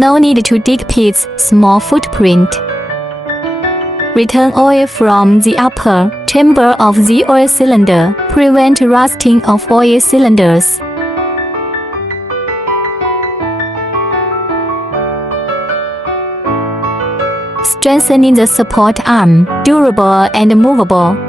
No need to dig pits, small footprint. Return oil from the upper chamber of the oil cylinder. Prevent rusting of oil cylinders. Strengthening the support arm. Durable and movable.